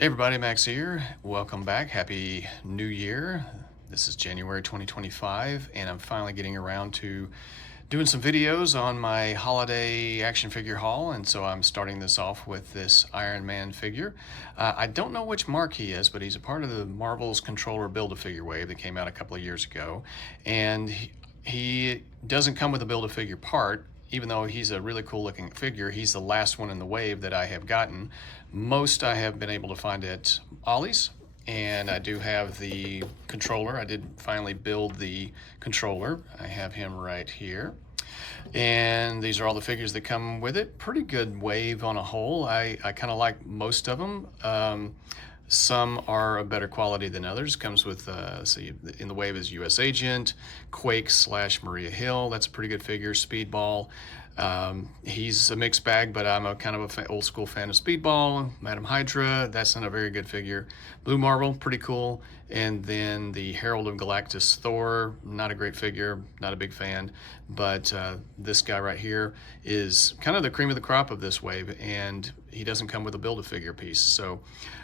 Hey everybody, Max here. Welcome back. Happy New Year. This is January 2025, and I'm finally getting around to doing some videos on my holiday action figure haul, and so I'm starting this off with this Iron Man figure. I don't know which mark he is, but he's a part of the Marvel's Controller Build-A-Figure wave that came out a couple of years ago, and he doesn't come with a Build-A-Figure part. Even though he's a really cool looking figure, he's the last one in the wave that I have gotten. Most I have been able to find at Ollie's, and I do have the controller. I did finally build the controller. I have him right here. And these are all the figures that come with it. Pretty good wave on a whole. I kind of like most of them. Some are of better quality than others. Comes with, in the wave is US Agent, Quake / Maria Hill. That's a pretty good figure. Speedball. He's a mixed bag, but I'm a kind of a old school fan of Speedball. Madam Hydra, that's not a very good figure. Blue Marvel, pretty cool. And then the Herald of Galactus Thor, not a great figure, not a big fan. But this guy right here is kind of the cream of the crop of this wave, and he doesn't come with a Build-A-Figure piece. So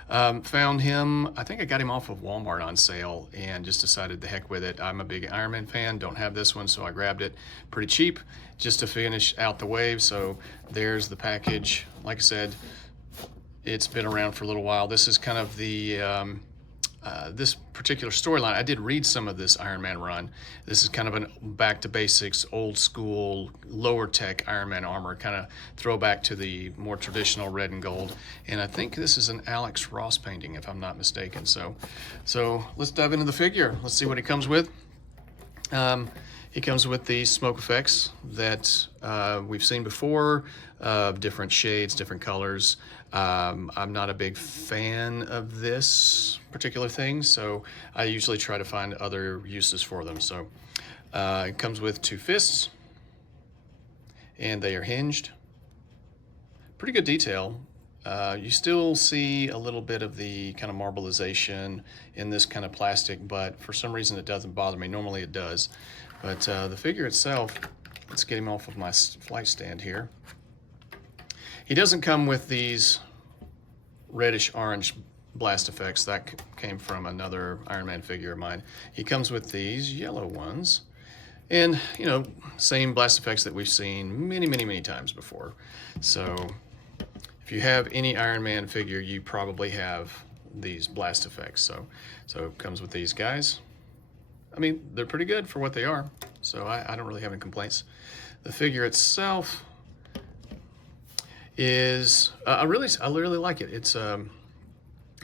found him, I think I got him off of Walmart on sale and just decided the heck with it. I'm a big Iron Man fan, don't have this one, so I grabbed it pretty cheap just to finish out the wave. So there's the package. Like I said, it's been around for a little while. This is kind of the this particular storyline. I did read some of this Iron Man run. This is kind of a back to basics, old school, lower tech Iron Man armor, kind of throwback to the more traditional red and gold. And I think this is an Alex Ross painting, if I'm not mistaken. So let's dive into the figure. Let's see what he comes with. He comes with the smoke effects that we've seen before, different shades, different colors. I'm not a big fan of this particular thing, so I usually try to find other uses for them. So it comes with 2 fists, and they are hinged. Pretty good detail. You still see a little bit of the kind of marbleization in this kind of plastic, but for some reason it doesn't bother me. Normally it does. But the figure itself, let's get him off of my flight stand here. He doesn't come with these reddish orange blast effects. That came from another Iron Man figure of mine. He comes with these yellow ones. And, you know, same blast effects that we've seen many times before. So if you have any Iron Man figure, you probably have these blast effects. So it comes with these guys. I mean, they're pretty good for what they are. So I don't really have any complaints. The figure itself is, I really like it. It's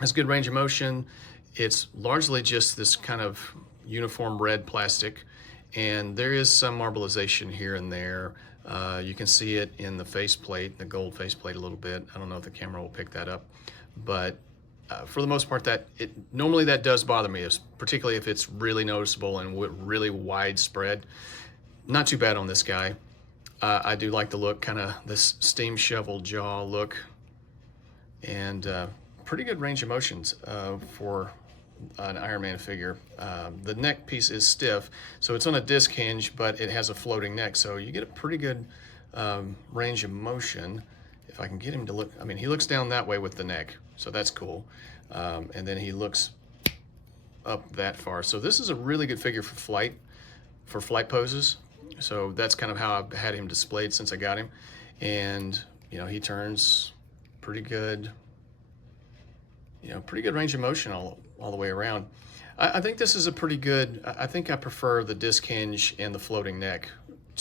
has good range of motion. It's largely just this kind of uniform red plastic, and there is some marbleization here and there. You can see it in the faceplate, the gold faceplate a little bit. I don't know if the camera will pick that up, but for the most part, normally that does bother me, particularly if it's really noticeable and really widespread. Not too bad on this guy. I do like the look, kind of this steam shovel jaw look, and pretty good range of motions for an Iron Man figure. The neck piece is stiff, so it's on a disc hinge, but it has a floating neck, so you get a pretty good range of motion. If I can get him to look, I mean, he looks down that way with the neck, so that's cool. And then he looks up that far. So this is a really good figure for flight poses. So that's kind of how I've had him displayed since I got him. And, you know, he turns pretty good, pretty good range of motion all the way around. I think this is a pretty good, I think I prefer the disc hinge and the floating neck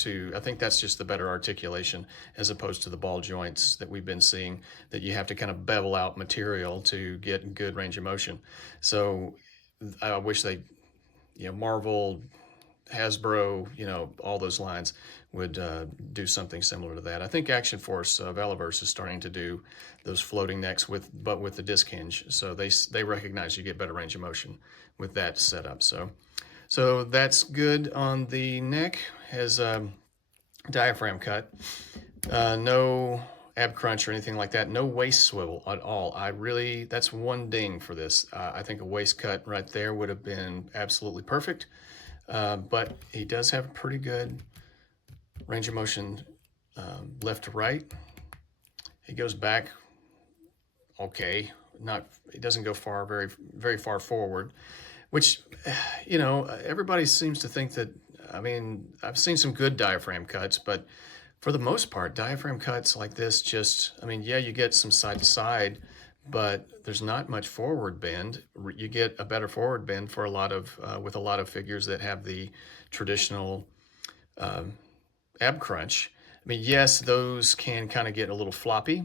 I think that's just the better articulation as opposed to the ball joints that we've been seeing, that you have to kind of bevel out material to get good range of motion. So I wish they, Marvel, Hasbro, all those lines would do something similar to that. I think Action Force Velaverse is starting to do those floating necks but with the disc hinge. So they recognize you get better range of motion with that setup. So that's good on the neck. Has a diaphragm cut. No ab crunch or anything like that. No waist swivel at all. That's one ding for this. I think a waist cut right there would have been absolutely perfect. But he does have a pretty good range of motion left to right. He goes back okay. it doesn't go very far forward, which, you know, everybody seems to think that, I mean, I've seen some good diaphragm cuts, but for the most part, diaphragm cuts like this just, I mean, yeah, you get some side to side, but there's not much forward bend. You get a better forward bend for a lot of, with a lot of figures that have the traditional ab crunch. I mean, yes, those can kind of get a little floppy.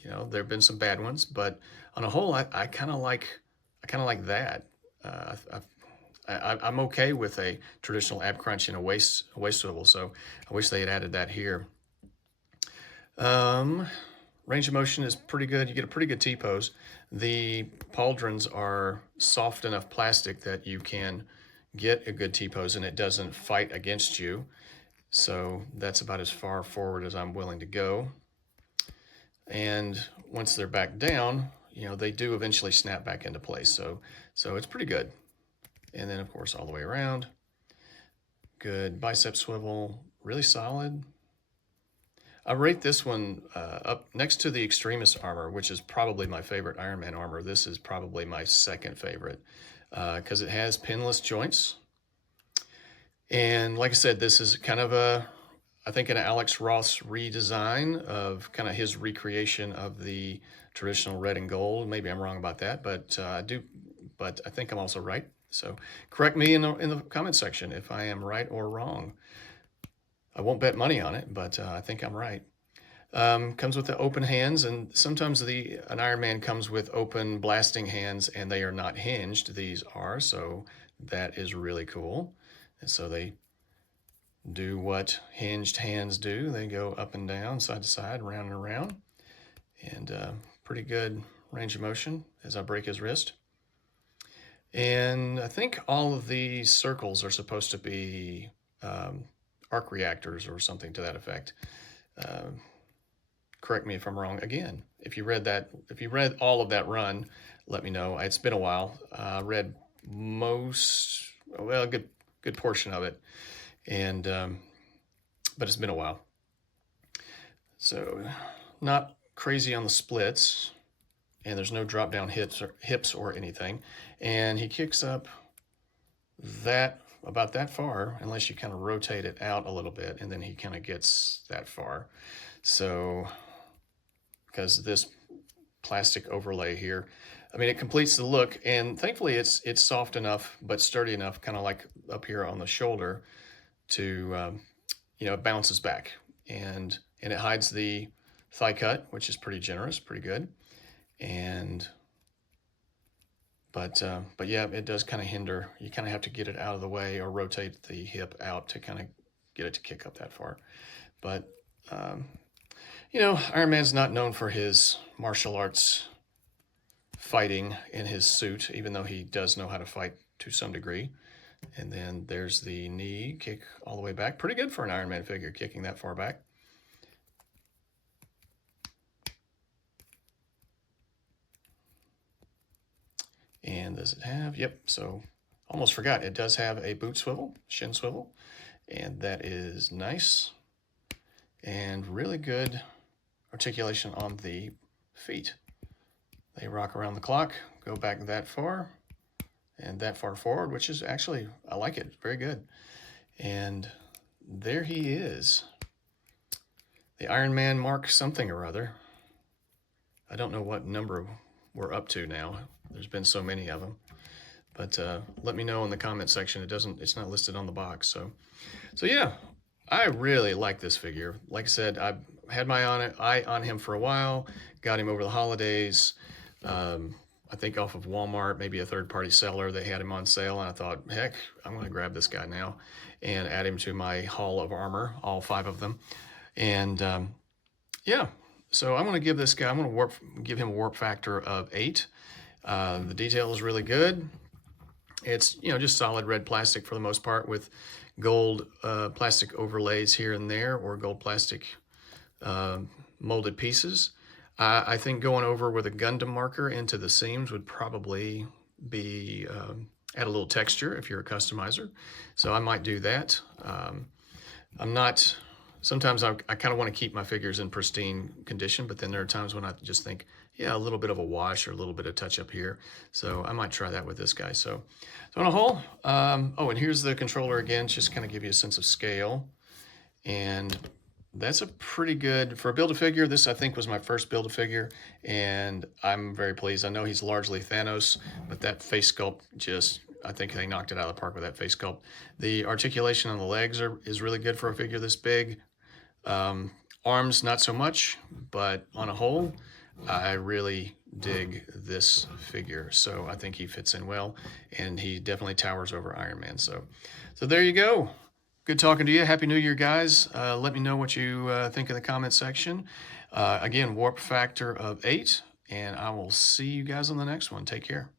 You know, there have been some bad ones, but on a whole, I kind of like that. I'm okay with a traditional ab crunch and a waist swivel, so I wish they had added that here. Range of motion is pretty good. You get a pretty good T-pose. The pauldrons are soft enough plastic that you can get a good T-pose and it doesn't fight against you. So that's about as far forward as I'm willing to go. And once they're back down, you know, they do eventually snap back into place. So it's pretty good. And then of course, all the way around. Good bicep swivel, really solid. I rate this one up next to the Extremist armor, which is probably my favorite Ironman armor. This is probably my second favorite because it has pinless joints. And like I said, this is kind of I think an Alex Ross redesign of kind of his recreation of the traditional red and gold. Maybe I'm wrong about that, but I think I'm also right. So correct me in the comment section if I am right or wrong. I won't bet money on it, but I think I'm right. Comes with the open hands, and sometimes an Ironman comes with open blasting hands and they are not hinged. These are, so that is really cool. And so they do what hinged hands do. They go up and down, side to side, round and around. And pretty good range of motion as I break his wrist. And I think all of these circles are supposed to be arc reactors or something to that effect. Correct me if I'm wrong again. If you read all of that run, let me know. It's been a while. I read a good portion of it, and but it's been a while. So not crazy on the splits, and there's no drop down hips or anything. And he kicks up about that far, unless you kind of rotate it out a little bit, and then he kind of gets that far. So because this plastic overlay here, I mean, it completes the look, and thankfully it's soft enough but sturdy enough, kind of like up here on the shoulder, to you know, it bounces back, and it hides the thigh cut, which is pretty generous, pretty good. And but yeah, it does kind of hinder. You kind of have to get it out of the way or rotate the hip out to kind of get it to kick up that far. But you know, Ironman's not known for his martial arts fighting in his suit, even though he does know how to fight to some degree. And then there's the knee kick all the way back. Pretty good for an Ironman figure, kicking that far back. And does it have, yep, so almost forgot, it does have a boot swivel, shin swivel, and that is nice. And really good articulation on the feet. They rock around the clock, go back that far, and that far forward, which is actually, I like it, very good. And there he is. The Ironman Mark something or other. I don't know what number we're up to now. There's been so many of them. But let me know in the comment section. It's not listed on the box. So yeah, I really like this figure. Like I said, I've had my eye on him for a while, got him over the holidays. I think off of Walmart, maybe a third-party seller, they had him on sale, and I thought, heck, I'm going to grab this guy now and add him to my haul of armor, all 5 of them. And yeah, so I'm going to give this guy, give him a warp factor of 8. The detail is really good. It's, you know, just solid red plastic for the most part, with gold plastic overlays here and there, or gold plastic molded pieces. I think going over with a Gundam marker into the seams would probably be add a little texture if you're a customizer. So I might do that. Sometimes I kind of want to keep my figures in pristine condition, but then there are times when I just think, yeah, a little bit of a wash or a little bit of touch up here. So I might try that with this guy. So on a whole, oh, and here's the controller again, just kind of give you a sense of scale. And that's a pretty good, for a Build-A-Figure, this I think was my first Build-A-Figure, and I'm very pleased. I know he's largely Thanos, but that face sculpt just, I think they knocked it out of the park with that face sculpt. The articulation on the legs is really good for a figure this big. Arms, not so much, but on a whole, I really dig this figure. So I think he fits in well, and he definitely towers over Iron Man. So there you go. Good talking to you. Happy New Year, guys. Let me know what you think in the comment section. Again, warp factor of 8, and I will see you guys on the next one. Take care.